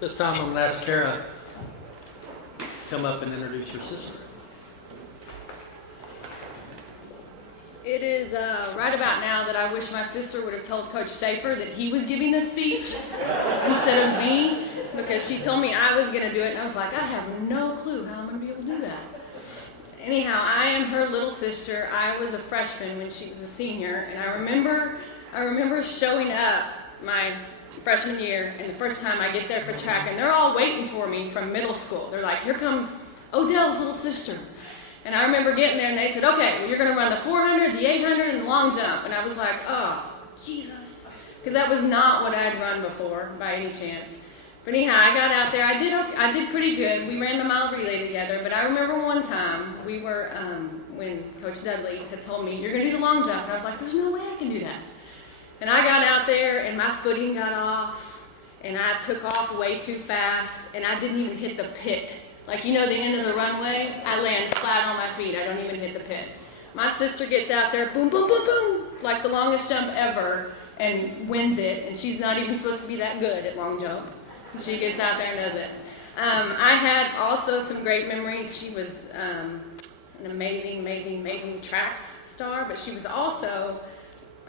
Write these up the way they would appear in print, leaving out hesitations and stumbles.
This time I'm going to ask Kara to come up and introduce her sister. It is right about now that I wish my sister would have told Coach Schaefer that he was giving this speech instead of me, because she told me I was going to do it, and I was like, I have no clue how I'm going to be able to do that. Anyhow, I am her little sister. I was a freshman when she was a senior, and I remember showing up my freshman year, and the first time I get there for track, and they're all waiting for me from middle school. They're like, here comes Odell's little sister. And I remember getting there, and they said, okay, well, you're going to run the 400, the 800, and the long jump. And I was like, oh, Jesus. Because that was not what I had run before, by any chance. But anyhow, I got out there. I did pretty good. We ran the mile relay together. But I remember one time, we were, when Coach Dudley had told me, you're going to do the long jump. And I was like, there's no way I can do that. And I got out there, and my footing got off, and I took off way too fast, and I didn't even hit the pit. Like, you know, the end of the runway, I land flat on my feet. I don't even hit the pit. My sister gets out there, boom, boom, boom, boom, like the longest jump ever, and wins it. And she's not even supposed to be that good at long jump. She gets out there and does it. I had also some great memories. She was an amazing, amazing, amazing track star, but she was also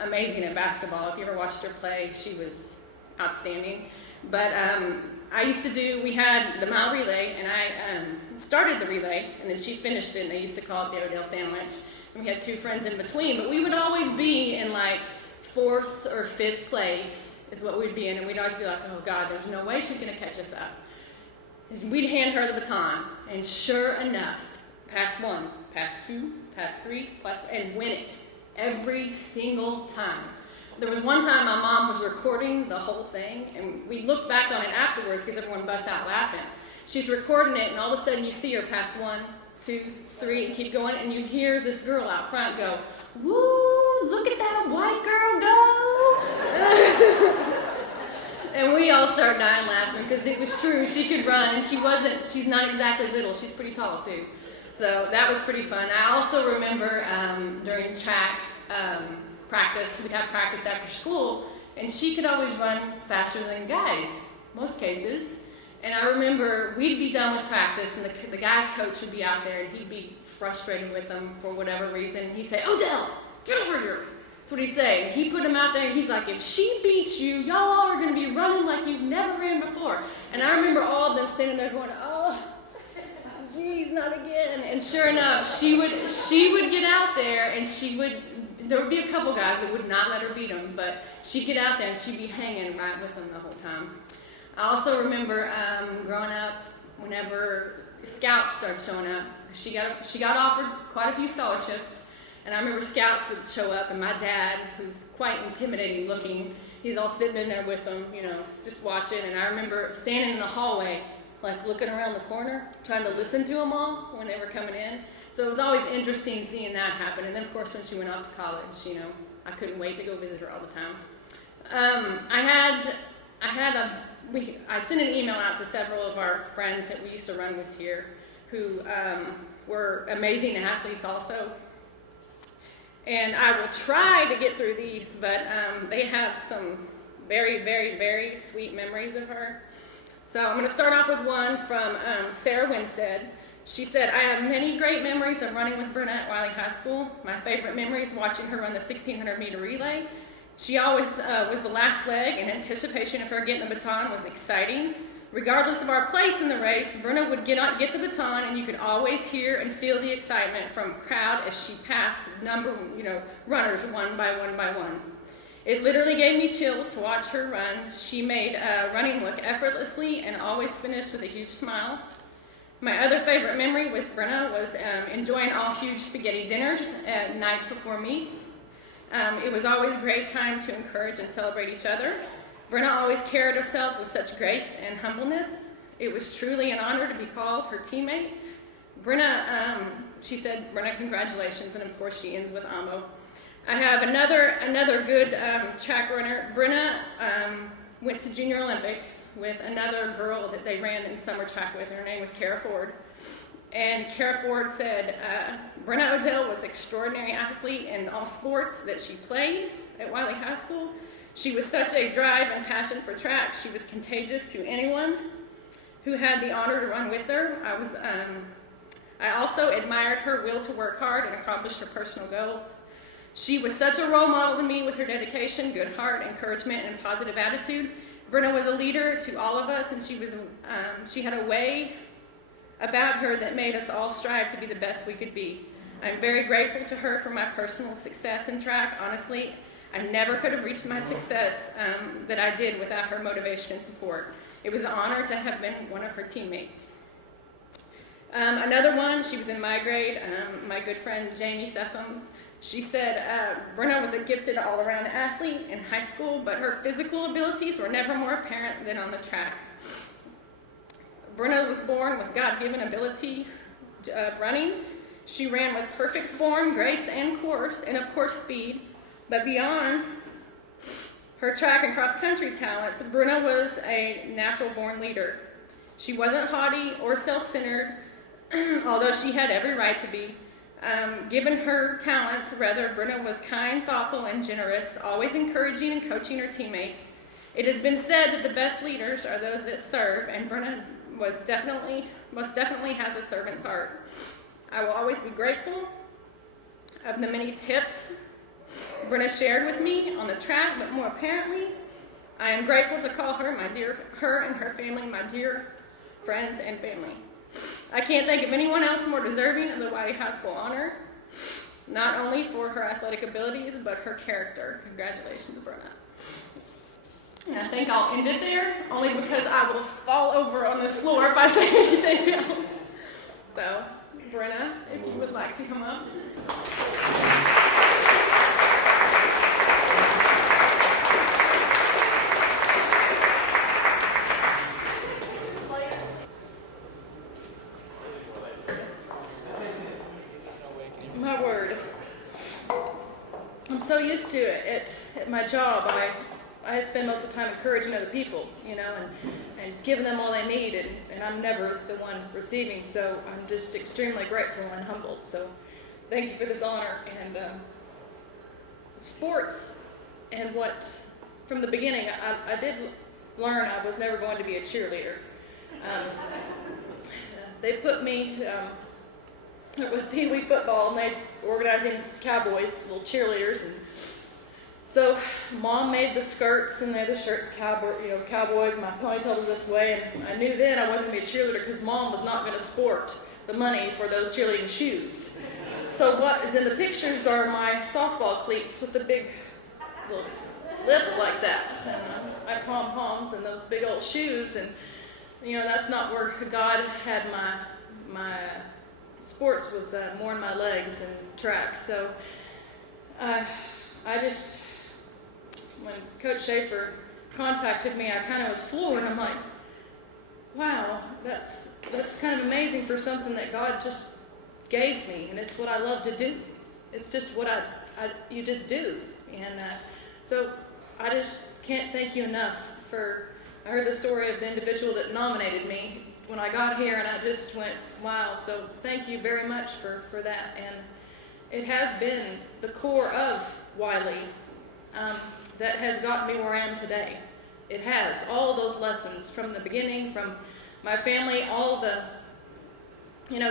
amazing at basketball. If you ever watched her play, she was outstanding. But we had the mile relay, and I started the relay, and then she finished it, and they used to call it the Odell sandwich. And we had two friends in between, but we would always be in like 4th or 5th place is what we'd be in, and we'd always be like, oh God, there's no way she's going to catch us up. And we'd hand her the baton, and sure enough, pass 1, pass 2, pass 3, and win it every single time. There was one time my mom was recording the whole thing, and we looked back on it afterwards because everyone busts out laughing. She's recording it, and all of a sudden you see her pass 1, 2, 3, and keep going, and you hear this girl out front go, woo, look at that white girl go. And we all start dying laughing because it was true. She could run, and she's not exactly little. She's pretty tall, too. So that was pretty fun. I also remember during track, practice, we'd have practice after school, and she could always run faster than guys, most cases. And I remember we'd be done with practice, and the guys' coach would be out there, and he'd be frustrated with them for whatever reason. He'd say, Odell, get over here. That's what he'd say. And he put him out there, and he's like, if she beats you, y'all all are going to be running like you've never ran before. And I remember all of them standing there going, oh, geez, not again. And sure enough, she would get out there, and there would be a couple guys that would not let her beat them, but she'd get out there and she'd be hanging right with them the whole time. I also remember growing up, whenever scouts started showing up, she got offered quite a few scholarships, and I remember scouts would show up, and my dad, who's quite intimidating looking, he's all sitting in there with them, you know, just watching, and I remember standing in the hallway, like looking around the corner, trying to listen to them all when they were coming in. So it was always interesting seeing that happen. And then, of course, when she went off to college, you know, I couldn't wait to go visit her all the time. I sent an email out to several of our friends that we used to run with here who were amazing athletes also. And I will try to get through these, but they have some very, very, very sweet memories of her. So I'm going to start off with one from Sarah Winstead. She said, I have many great memories of running with Brenna at Wylie High School. My favorite memory is watching her run the 1,600-meter relay. She always was the last leg, and anticipation of her getting the baton was exciting. Regardless of our place in the race, Brenna would get the baton, and you could always hear and feel the excitement from the crowd as she passed runners one by one by one. It literally gave me chills to watch her run. She made running look effortlessly and always finished with a huge smile. My other favorite memory with Brenna was enjoying all huge spaghetti dinners at nights before meets. It was always a great time to encourage and celebrate each other. Brenna always carried herself with such grace and humbleness. It was truly an honor to be called her teammate. Brenna, she said, Brenna, congratulations, and of course she ends with Ambo. I have another good track runner. Brenna went to Junior Olympics with another girl that they ran in summer track with. Her name was Kara Ford. And Kara Ford said, Brenna Odell was an extraordinary athlete in all sports that she played at Wylie High School. She was such a drive and passion for track. She was contagious to anyone who had the honor to run with her. I also admired her will to work hard and accomplish her personal goals. She was such a role model to me with her dedication, good heart, encouragement, and positive attitude. Brenna was a leader to all of us, and she had a way about her that made us all strive to be the best we could be. I'm very grateful to her for my personal success in track. Honestly, I never could have reached my success that I did without her motivation and support. It was an honor to have been one of her teammates. Another one, she was in my grade, my good friend Jamie Sessoms. She said Brenna was a gifted all-around athlete in high school, but her physical abilities were never more apparent than on the track. Brenna was born with God-given ability running. She ran with perfect form, grace, and of course speed. But beyond her track and cross-country talents, Brenna was a natural-born leader. She wasn't haughty or self-centered, although she had every right to be. Given her talents, Brenna was kind, thoughtful, and generous, always encouraging and coaching her teammates. It has been said that the best leaders are those that serve, and Brenna most definitely has a servant's heart. I will always be grateful of the many tips Brenna shared with me on the track, but more apparently, I am grateful to call her her and her family my dear friends and family. I can't think of anyone else more deserving of the Wylie High School honor, not only for her athletic abilities, but her character. Congratulations, Brenna. And I think I'll end it there, only because I will fall over on this floor if I say anything else. So, Brenna, if you would like to come up. My word. I'm so used to it at my job. I spend most of the time encouraging other people, and giving them all they need, and I'm never the one receiving, so I'm just extremely grateful and humbled. So thank you for this honor. And sports, and from the beginning, I did learn I was never going to be a cheerleader. They put me, it was Pee Wee football, and they organizing Cowboys, little cheerleaders, and so Mom made the skirts, and they're the shirts, Cowboys. My ponytail was this way, and I knew then I wasn't going to be a cheerleader because Mom was not going to sport the money for those cheerleading shoes. So what is in the pictures are my softball cleats with the big little lifts like that, and I pom-poms and those big old shoes, and that's not where God had my sports was more in my legs and track. So when Coach Schaefer contacted me, I kind of was floored. I'm like, wow, that's kind of amazing for something that God just gave me, and it's what I love to do. It's just what you just do, and so I just can't thank you enough I heard the story of the individual that nominated me when I got here, and I just went, wow, so thank you very much for that. And it has been the core of Wylie that has gotten me where I am today. It has. All those lessons from the beginning, from my family, all the,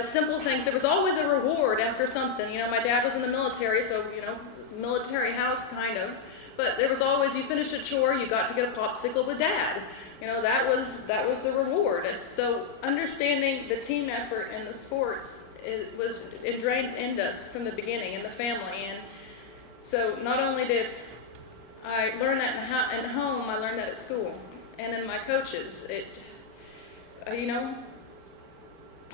simple things. There was always a reward after something. My dad was in the military, so, it was a military house kind of. But there was always, you finished a chore, you got to get a popsicle with Dad. That was the reward. So understanding the team effort in the sports, it was ingrained in us from the beginning in the family. And so not only did I learn that at home, I learned that at school and in my coaches.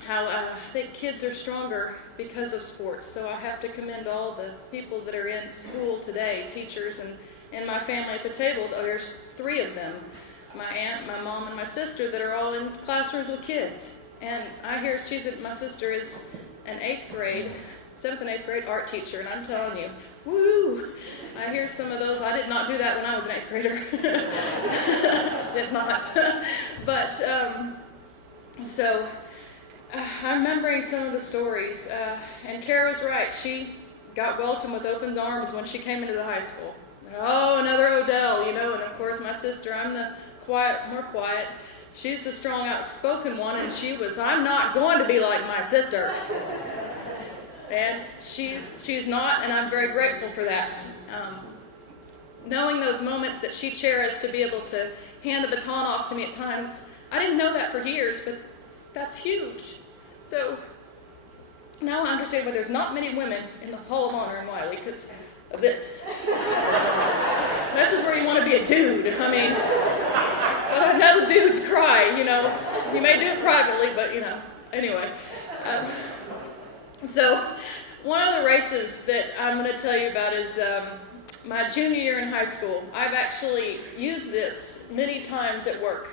How I think kids are stronger because of sports. So I have to commend all the people that are in school today, teachers and my family at the table. There's 3 of them. My aunt, my mom, and my sister that are all in classrooms with kids. And I hear my sister is an 7th and 8th grade art teacher, and I'm telling you, woo! I hear some of those. I did not do that when I was an 8th grader. Did not. But, so I'm remembering some of the stories. And Kara's right. She got welcomed with open arms when she came into the high school. oh, another Odell, and of course my sister, I'm the more quiet. She's the strong, outspoken one, and I'm not going to be like my sister. And she's not, and I'm very grateful for that. Knowing those moments that she cherished to be able to hand the baton off to me at times, I didn't know that for years, but that's huge. So now I understand why there's not many women in the Hall of Honor in Wylie, because of this. This is where you want to be a dude. I mean, but I know dudes cry, You may do it privately, but, Anyway. So one of the races that I'm going to tell you about is my junior year in high school. I've actually used this many times at work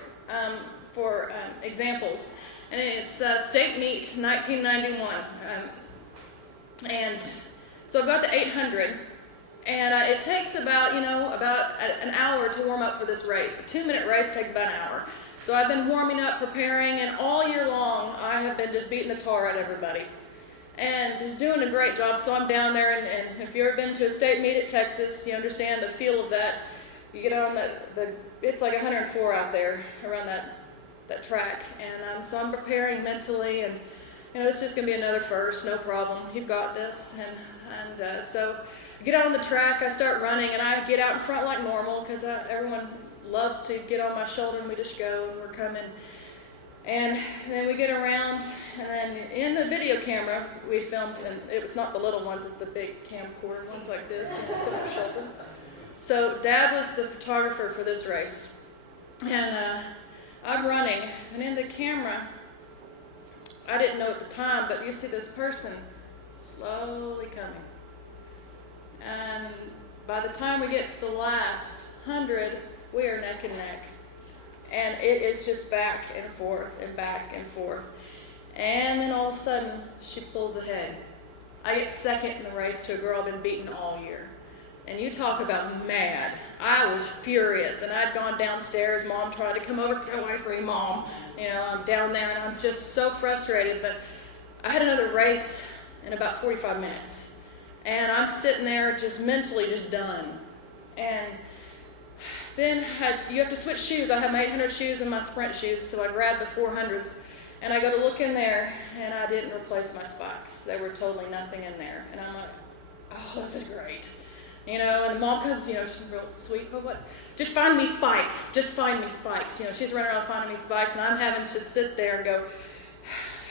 for examples. And it's state meet 1991. And so I've got the 800. And it takes about an hour to warm up for this race. A 2-minute race takes about an hour. So I've been warming up, preparing, and all year long I have been just beating the tar out of everybody. And just doing a great job. So I'm down there, and if you've ever been to a state meet at Texas, you understand the feel of that. You get on it's like 104 out there around that track. And so I'm preparing mentally, and it's just going to be another first, no problem. You've got this. And so I get out on the track, I start running, and I get out in front like normal because everyone loves to get on my shoulder, and we just go, and we're coming. And then we get around, and then in the video camera we filmed, and it was not the little ones, it's the big camcorder ones like this, and just on the shoulder. So Dad was the photographer for this race, and I'm running, and in the camera, I didn't know at the time, but you see this person slowly coming. And by the time we get to the last 100, we are neck and neck. And it is just back and forth and back and forth. And then all of a sudden, she pulls ahead. I get second in the race to a girl I've been beating all year. And you talk about mad. I was furious. And I'd gone downstairs. Mom tried to come over. Get away from me, Mom. I'm down there, and I'm just so frustrated. But I had another race in about 45 minutes. And I'm sitting there just mentally just done. And then you have to switch shoes. I have my 800 shoes and my sprint shoes, so I grabbed the 400s. And I go to look in there, and I didn't replace my spikes. There were totally nothing in there. And I'm like, oh, this is great. And Mom comes, she's real sweet, but what? Just find me spikes. Just find me spikes. She's running around finding me spikes, and I'm having to sit there and go,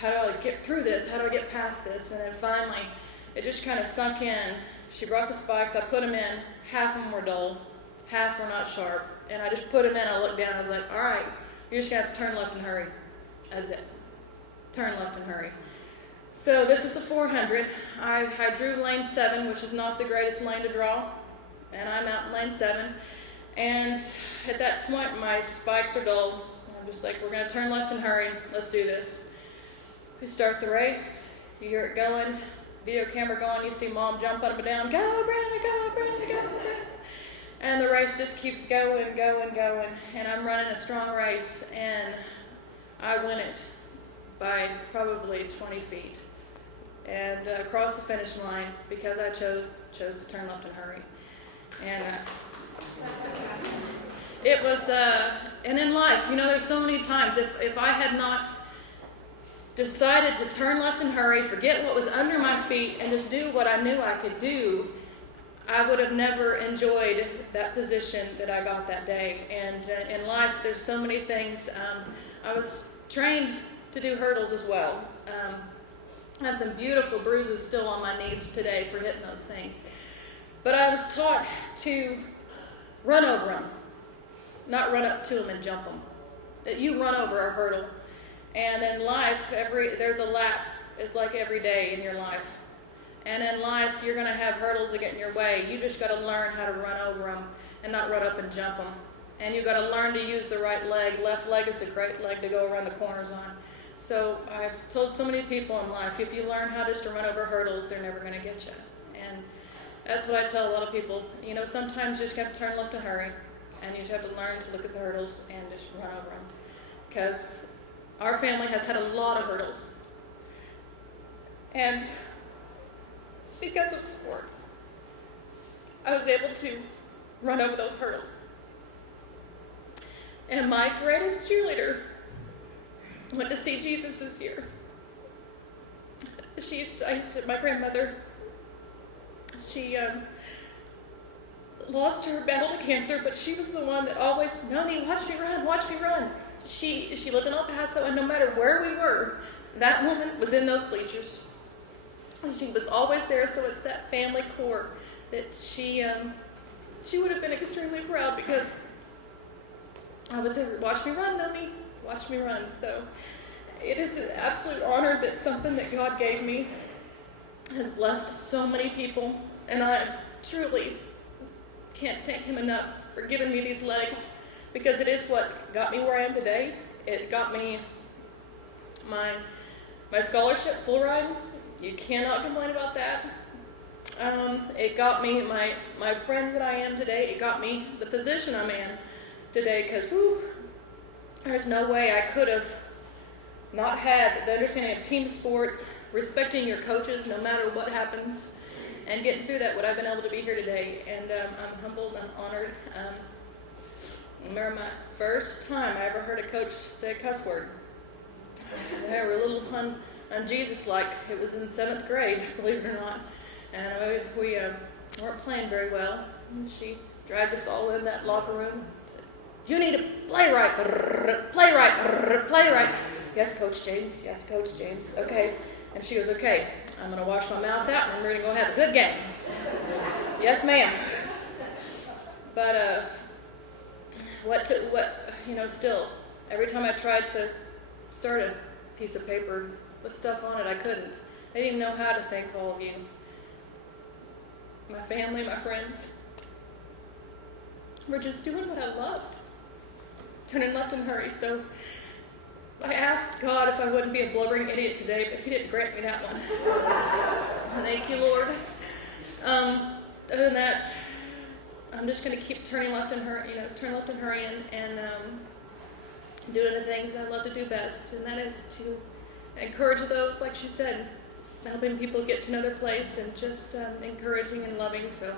how do I get through this? How do I get past this? And then finally, it just kind of sunk in. She brought the spikes. I put them in. Half of them were dull. Half were not sharp. And I just put them in. I looked down. I was like, all right, you're just going to have to turn left and hurry. That's it. Turn left and hurry. So this is the 400. I drew lane 7, which is not the greatest lane to draw. And I'm out in lane 7. And at that point, my spikes are dull. I'm just like, we're going to turn left and hurry. Let's do this. We start the race. You hear it going. Video camera going, you see Mom jump up and down, go Brenna, go Brenna, go Brenna. And the race just keeps going, and I'm running a strong race, and I win it by probably 20 feet. And across the finish line, because I chose to turn left and hurry. And it was, and in life, there's so many times, if I had not decided to turn left and hurry, forget what was under my feet, and just do what I knew I could do, I would have never enjoyed that position that I got that day. And in life, there's so many things. I was trained to do hurdles as well. I have some beautiful bruises still on my knees today for hitting those things. But I was taught to run over them, not run up to them and jump them. That you run over a hurdle. And in life, there's a lap. It's like every day in your life. And in life, you're going to have hurdles that get in your way. You just got to learn how to run over them and not run up and jump them. And you've got to learn to use the right leg. Left leg is a great leg to go around the corners on. So I've told so many people in life, if you learn how just to run over hurdles, they're never going to get you. And that's what I tell a lot of people. Sometimes you just have to turn left and hurry. And you just have to learn to look at the hurdles and just run over them. Because our family has had a lot of hurdles. And because of sports, I was able to run over those hurdles. And my greatest cheerleader went to see Jesus this year. My grandmother, she lost her battle to cancer, but she was the one that always, Noni, watch me run. She lived in El Paso, and no matter where we were, that woman was in those bleachers. She was always there, so it's that family core that she would have been extremely proud, because I was there, watch me run, Noni, watch me run. So it is an absolute honor that something that God gave me has blessed so many people, and I truly can't thank Him enough for giving me these legs, because it is what got me where I am today. It got me my scholarship, full ride. You cannot complain about that. It got me my friends that I am today. It got me the position I'm in today, because there's no way I could have not had the understanding of team sports, respecting your coaches no matter what happens, and getting through that, would I've been able to be here today. And I'm humbled, I'm honored. I remember my first time I ever heard a coach say a cuss word. They were a little un-Jesus-like. It was in 7th grade, believe it or not. And we weren't playing very well. And she dragged us all in that locker room. Said, you need to play right. Yes, Coach James. Yes, Coach James. Okay. And she goes, okay, I'm going to wash my mouth out, and we're going to go have a good game. Yes, ma'am. But still, every time I tried to start a piece of paper with stuff on it, I couldn't. I didn't even know how to thank all of you. My family, my friends. We're just doing what I loved. Turning left and hurry. So I asked God if I wouldn't be a blubbering idiot today, but He didn't grant me that one. Thank you, Lord. Other than that, I'm just going to keep turning left and hurrying, and doing the things I love to do best, and that is to encourage those, like she said, helping people get to know their place, and just encouraging and loving. So,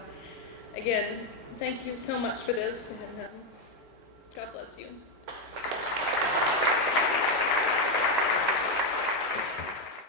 again, thank you so much for this, and God bless you.